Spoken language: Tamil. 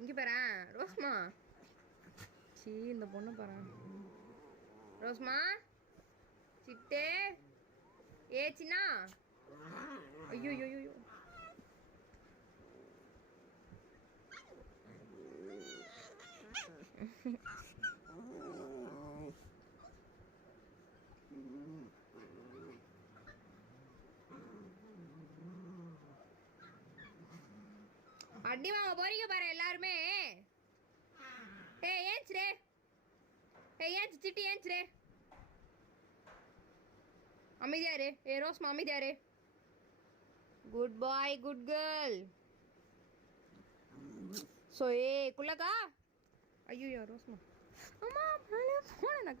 இங்கே பாரேன் ரோஸ்மா. சீ இந்த பொண்ணு பாரேன். ரோஸ்மா சிட்டே ஏ சின்னா. ஐயோ ஐயோ ஐயோ. அடி வாங்க போறீங்க பாரு எல்லாருமே. ஏய் ஏஞ்சிரே. ஏய் ஏஞ்சி சிட்டி ஏஞ்சிரே. அமைதியாரு. ஏ Rosmah அமைதியாரு. Good bye good girl. So ஏ குள்ளக்கா. ஐயோ ரோஸ்மா. அம்மா போன